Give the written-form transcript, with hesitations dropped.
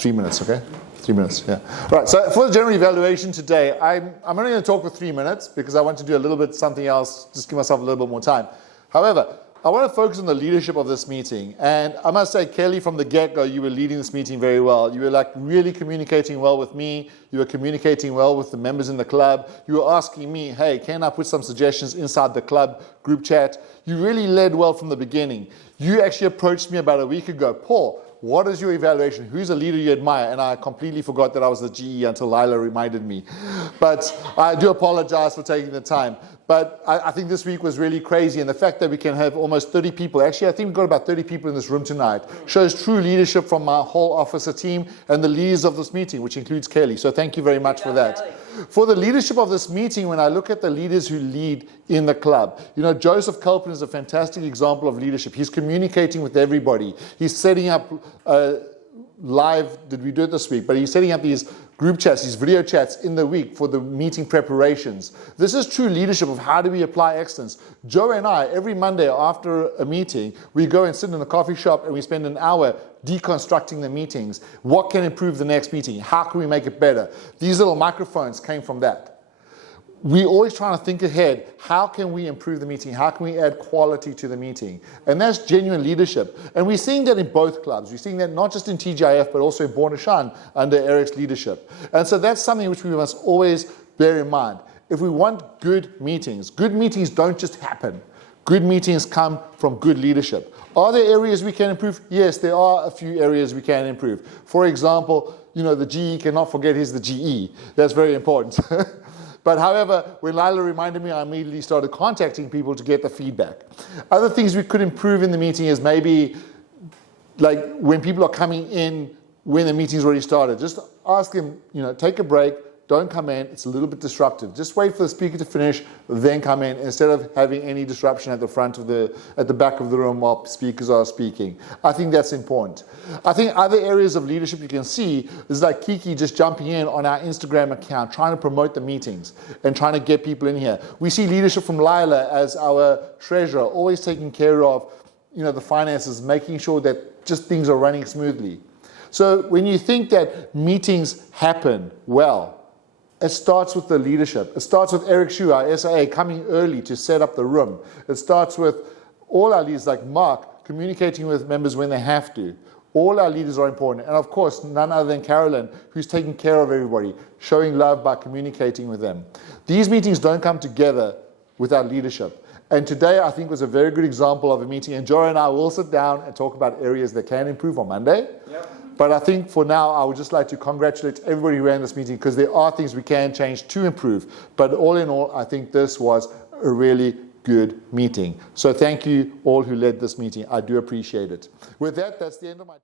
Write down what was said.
3 minutes, okay? 3 minutes, yeah. All right, so for the general evaluation today, I'm only going to talk for 3 minutes because I want to do a little bit something else, just give myself a little bit more time. However, I want to focus on the leadership of this meeting. And I must say, Kelly, from the get-go, you were leading this meeting very well. You were like really communicating well with me. You were communicating well with the members in the club. You were asking me, hey, can I put some suggestions inside the club group chat? You really led well from the beginning. You actually approached me about a week ago, Paul, what is your evaluation? Who's a leader you admire? And I completely forgot that I was the GE until Lila reminded me. But I do apologize for taking the time. But I think this week was really crazy, and the fact that we can have almost 30 people, actually I think we've got about 30 people in this room tonight, shows true leadership from my whole officer team and the leaders of this meeting, which includes Kelly. So thank you very much for that. For the leadership of this meeting, when I look at the leaders who lead in the club, you know, Joseph Culpin is a fantastic example of leadership. He's communicating with everybody. He's setting up live, did we do it this week? But he's setting up these group chats, these video chats in the week for the meeting preparations. This is true leadership of how do we apply excellence. Joe and I, every Monday after a meeting, we go and sit in a coffee shop and we spend an hour deconstructing the meetings. What can improve the next meeting? How can we make it better? These little microphones came from that. We're always trying to think ahead. How can we improve the meeting? How can we add quality to the meeting? And that's genuine leadership. And we're seeing that in both clubs. We're seeing that not just in TGIF, but also in Born to Shine under Eric's leadership. And so that's something which we must always bear in mind. If we want good meetings don't just happen. Good meetings come from good leadership. Are there areas we can improve? Yes, there are a few areas we can improve. For example, you know, the GE cannot forget he's the GE. That's very important. But however, when Lila reminded me, I immediately started contacting people to get the feedback. Other things we could improve in the meeting is maybe like when people are coming in when the meeting's already started, just ask them, you know, take a break, don't come in, it's a little bit disruptive. Just wait for the speaker to finish, then come in, instead of having any disruption at the back of the room while speakers are speaking. I think that's important. I think other areas of leadership you can see is like Kiki just jumping in on our Instagram account, trying to promote the meetings and trying to get people in here. We see leadership from Lila as our treasurer, always taking care of, you know, the finances, making sure that just things are running smoothly. So when you think that meetings happen well, it starts with the leadership. It starts with Eric Shu, our SIA, coming early to set up the room. It starts with all our leaders, like Mark, communicating with members when they have to. All our leaders are important. And of course, none other than Carolyn, who's taking care of everybody, showing love by communicating with them. These meetings don't come together without leadership. And today, I think, was a very good example of a meeting. And Jory and I will sit down and talk about areas that can improve on Monday. Yep. But I think for now, I would just like to congratulate everybody who ran this meeting, because there are things we can change to improve. But all in all, I think this was a really good meeting. So thank you all who led this meeting. I do appreciate it. With that, that's the end of my...